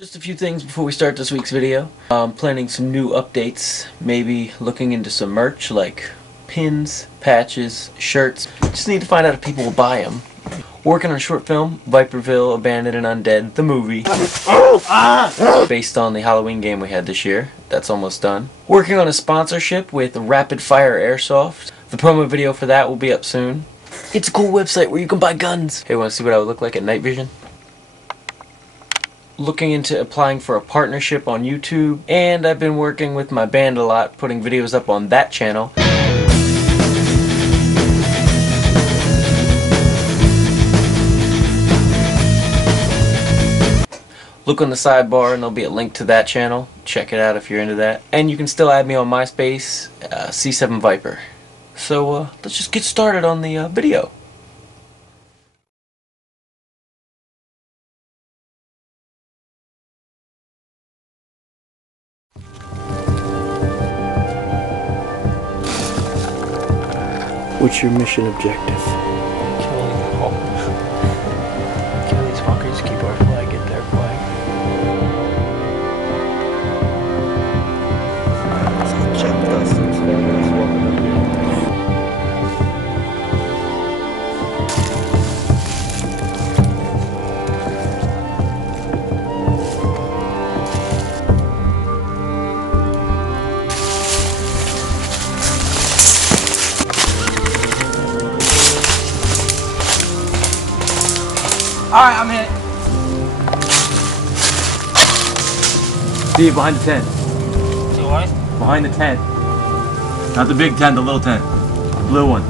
Just a few things before we start this week's video. I'm planning some new updates, maybe looking into some merch like pins, patches, shirts. Just need to find out if people will buy them. Working on a short film, Viperville, Abandoned and Undead, the movie, based on the Halloween game we had this year. That's almost done. Working on a sponsorship with c7viper Airsoft. The promo video for that will be up soon. It's a cool website where you can buy guns. Hey, want to see what I would look like at night vision? Looking into applying for a partnership on YouTube, and I've been working with my band a lot, putting videos up on that channel. Look on the sidebar and there'll be a link to that channel. Check it out if you're into that. And you can still add me on MySpace, c7viper. So let's just get started on the video. What's your mission objective? Kill these fuckers, keep our flag, get their flag. Check us. Alright, I'm in it. Steve, behind the tent. See what? Behind the tent. Not the big tent, the little tent. The blue one.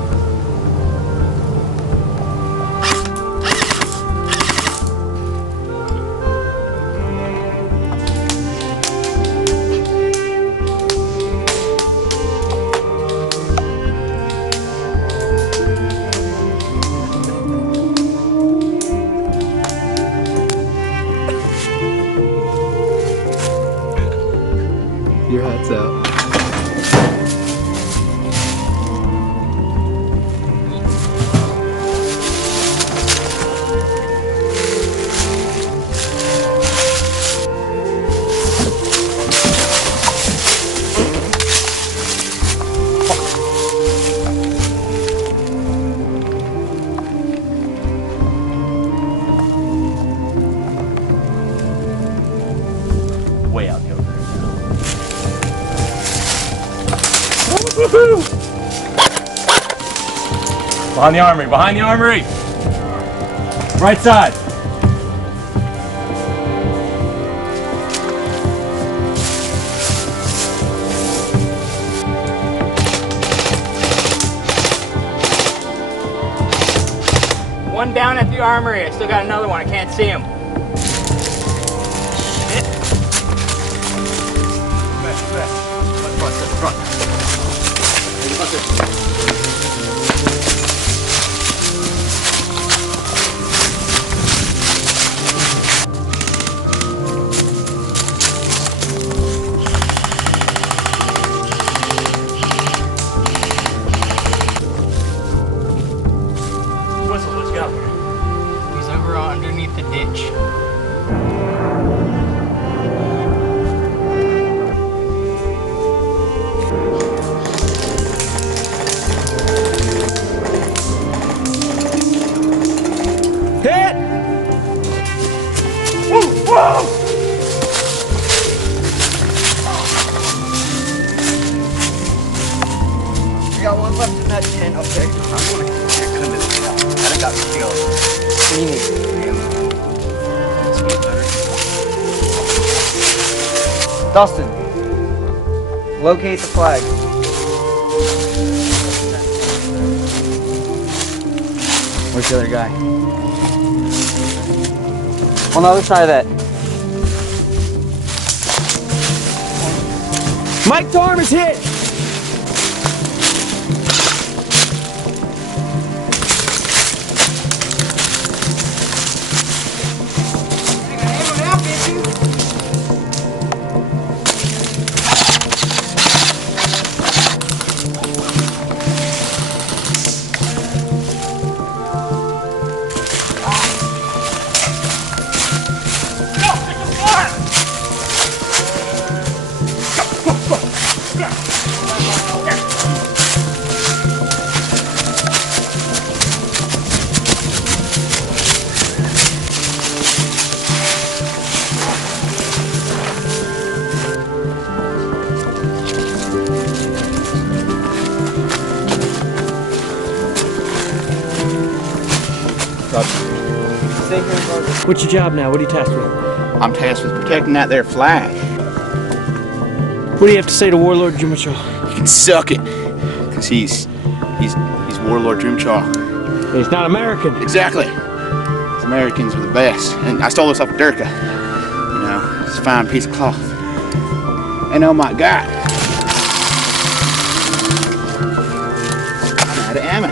Your hat's out. Way out here. Woohoo! Behind the armory, behind the armory! Right side! One down at the armory. I still got another one. I can't see him. Shit. Front. Whistle, let's go. He's over underneath the ditch. Hit! Woo! Whoa! We got one left in that tent up there. I'm gonna get goodness. That got me killed. What do you need? Dustin, locate the flag. Where's the other guy? On the other side of that. Mike's arm is hit! What's your job now? What are you tasked with? I'm tasked with protecting that there flag. What do you have to say to Warlord Joomichal? You can suck it, cause he's Warlord Joomichal. He's not American. Exactly. The Americans are the best, and I stole this off of Durka. You know, it's a fine piece of cloth. And oh my God, I'm out of ammo.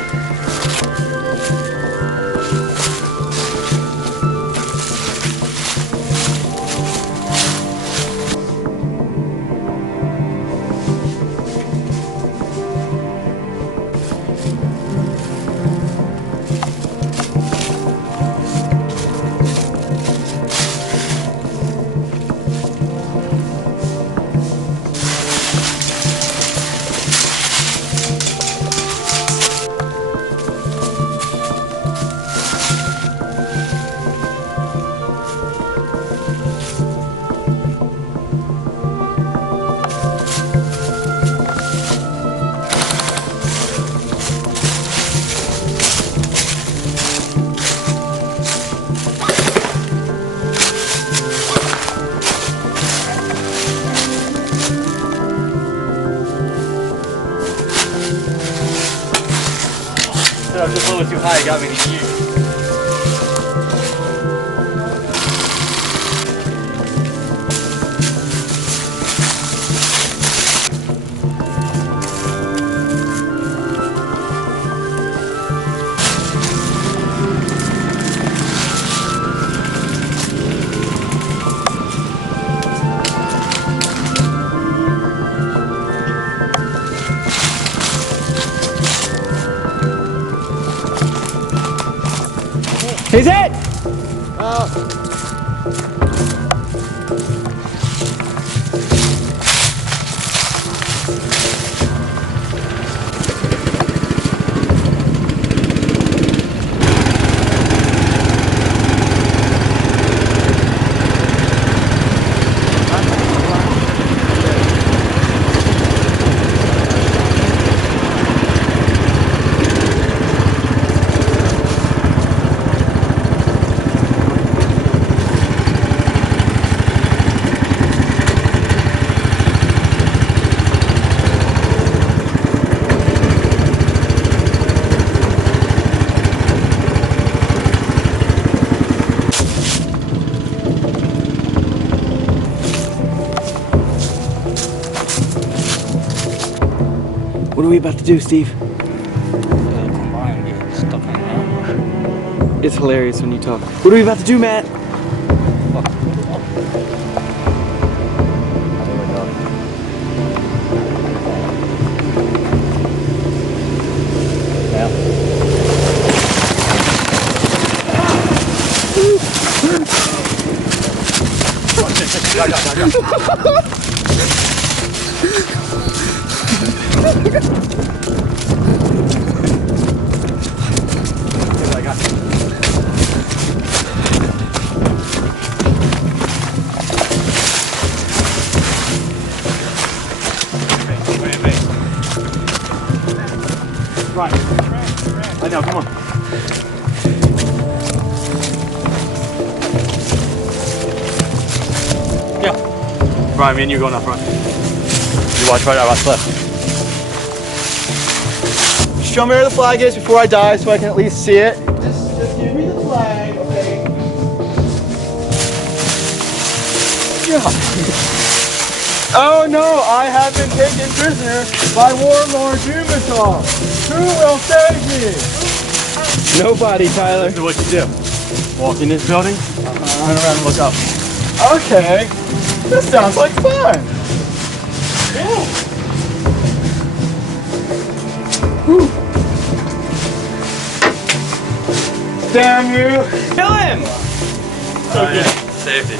I was just a little too high, it got me to you. He's it! What are we about to do, Steve? It's hilarious when you talk. What are we about to do, Matt? Right. I know, come on. Yeah. Brian, me and you going up front. You watch right, I watch left. Show me where the flag is before I die so I can at least see it. Just give me the flag, okay? Yeah. Oh no, I have been taken prisoner by Warlord Joomichal. Who will save me? Nobody, Tyler. This is what you do. Walk in this building, turn around and look up. Okay, this sounds like fun. Damn you! Kill him! So good. Safety.